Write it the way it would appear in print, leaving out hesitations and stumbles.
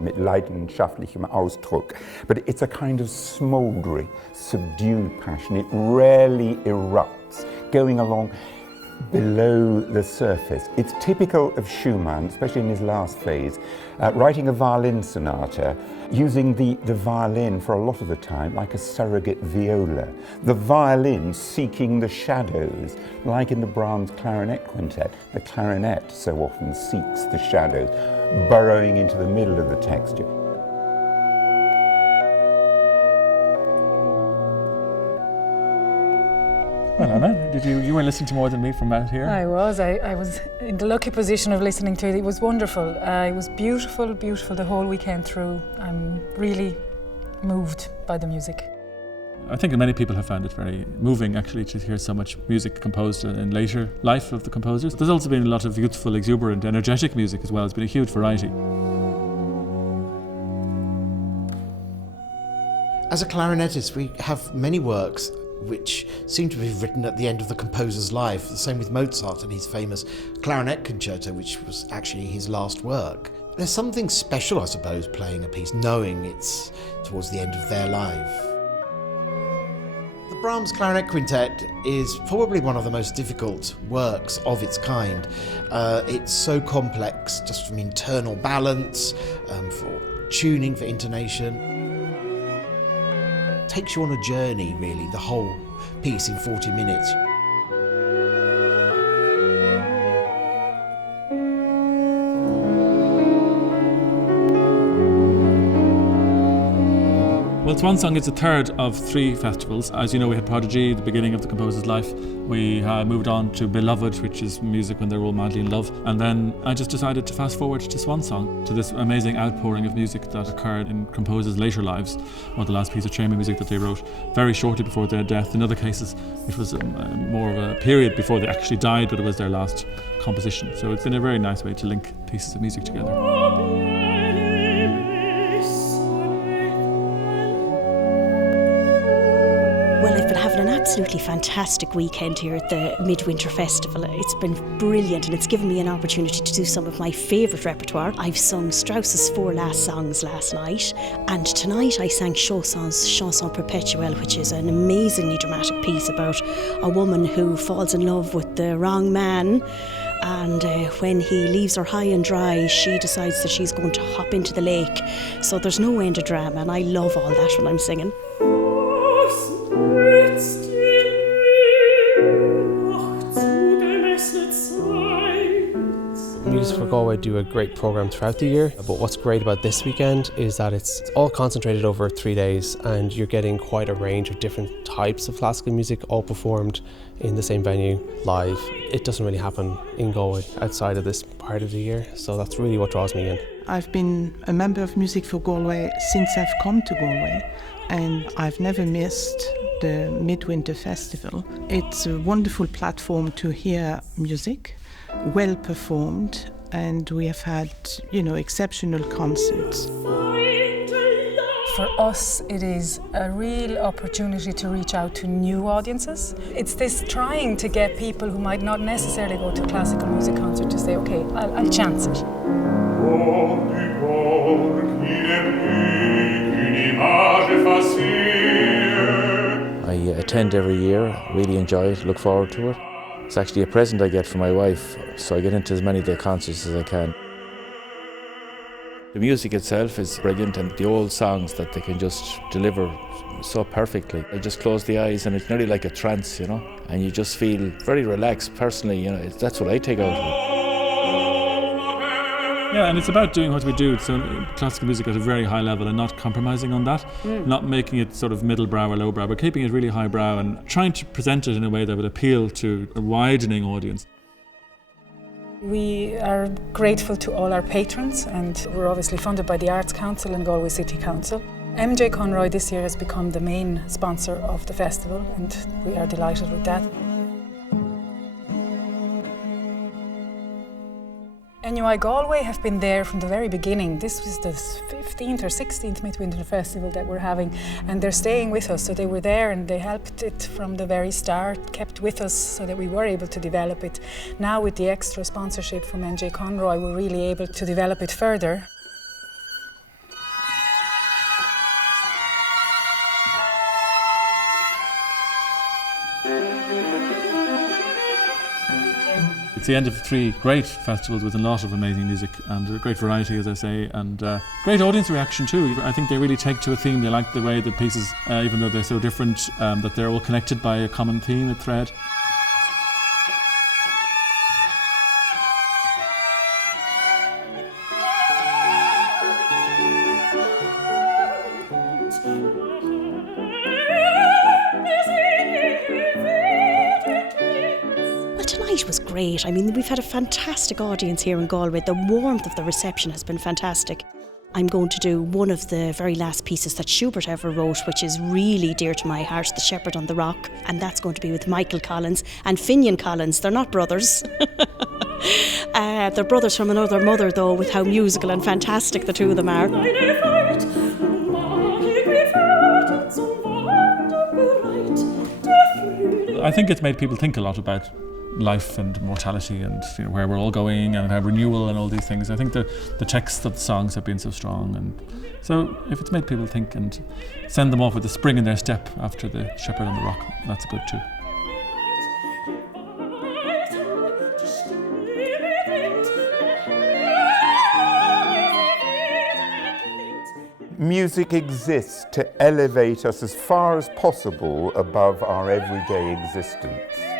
mit leidenschaftlichem Ausdruck. But it's a kind of smouldering, subdued passion. It rarely erupts, going along below the surface. It's typical of Schumann, especially in his last phase, writing a violin sonata, using the violin for a lot of the time like a surrogate viola. The violin seeking the shadows, like in the Brahms clarinet quintet. The clarinet so often seeks the shadows, burrowing into the middle of the texture. Well, Anna, you were listening to more than me from out here? I was in the lucky position of listening to it. It was wonderful. It was beautiful, beautiful the whole weekend through. I'm really moved by the music. I think many people have found it very moving, actually, to hear so much music composed in later life of the composers. There's also been a lot of youthful, exuberant, energetic music as well. It's been a huge variety. As a clarinetist, we have many works which seem to be written at the end of the composer's life. The same with Mozart and his famous clarinet concerto, which was actually his last work. There's something special, I suppose, playing a piece, knowing it's towards the end of their life. The Brahms Clarinet Quintet is probably one of the most difficult works of its kind. It's so complex, just from internal balance, for tuning, for intonation. Takes you on a journey, really, the whole piece in 40 minutes. Well, Swan Song is the third of 3 festivals. As you know, we had Prodigy, the beginning of the composer's life. We moved on to Beloved, which is music when they're all madly in love. And then I just decided to fast forward to Swan Song, to this amazing outpouring of music that occurred in composers' later lives, or the last piece of chamber music that they wrote very shortly before their death. In other cases, it was more of a period before they actually died, but it was their last composition. So it's been a very nice way to link pieces of music together. Well, I've been having an absolutely fantastic weekend here at the Midwinter Festival. It's been brilliant and it's given me an opportunity to do some of my favourite repertoire. I've sung Strauss's 4 last songs last night, and tonight I sang Chausson's Chanson Perpetuelle, which is an amazingly dramatic piece about a woman who falls in love with the wrong man, and when he leaves her high and dry, she decides that she's going to hop into the lake. So there's no end of drama, and I love all that when I'm singing. Music for Galway do a great programme throughout the year, but what's great about this weekend is that it's all concentrated over 3 days, and you're getting quite a range of different types of classical music all performed in the same venue live. It doesn't really happen in Galway outside of this part of the year, so that's really what draws me in. I've been a member of Music for Galway since I've come to Galway, and I've never missed the Midwinter Festival. It's a wonderful platform to hear music, well performed, and we have had, exceptional concerts. For us, it is a real opportunity to reach out to new audiences. It's this trying to get people who might not necessarily go to a classical music concert to say, okay, I'll chance it. I attend every year, really enjoy it, look forward to it. It's actually a present I get from my wife, so I get into as many of their concerts as I can. The music itself is brilliant, and the old songs that they can just deliver so perfectly. I just close the eyes and it's nearly like a trance, and you just feel very relaxed personally, that's what I take out of it. Yeah, and it's about doing what we do, so classical music at a very high level and not compromising on that, not making it sort of middle brow or low brow, but keeping it really high brow and trying to present it in a way that would appeal to a widening audience. We are grateful to all our patrons, and we're obviously funded by the Arts Council and Galway City Council. MJ Conroy this year has become the main sponsor of the festival, and we are delighted with that. NUI Galway have been there from the very beginning. This was the 15th or 16th Midwinter Festival that we're having, and they're staying with us. So they were there and they helped it from the very start, kept with us so that we were able to develop it. Now with the extra sponsorship from MJ Conroy, we're really able to develop it further. It's the end of 3 great festivals with a lot of amazing music and a great variety, as I say, and great audience reaction too. I think they really take to a theme. They like the way the pieces, even though they're so different, that they're all connected by a common theme, a thread. Tonight was great. I mean, we've had a fantastic audience here in Galway. The warmth of the reception has been fantastic. I'm going to do one of the very last pieces that Schubert ever wrote, which is really dear to my heart, The Shepherd on the Rock, and that's going to be with Michael Collins and Finian Collins. They're not brothers. They're brothers from another mother, though, with how musical and fantastic the two of them are. I think it's made people think a lot about life and mortality and where we're all going and how renewal and all these things. I think the texts of the songs have been so strong, and so if it's made people think and send them off with a spring in their step after The Shepherd on the Rock, that's good too. Music exists to elevate us as far as possible above our everyday existence.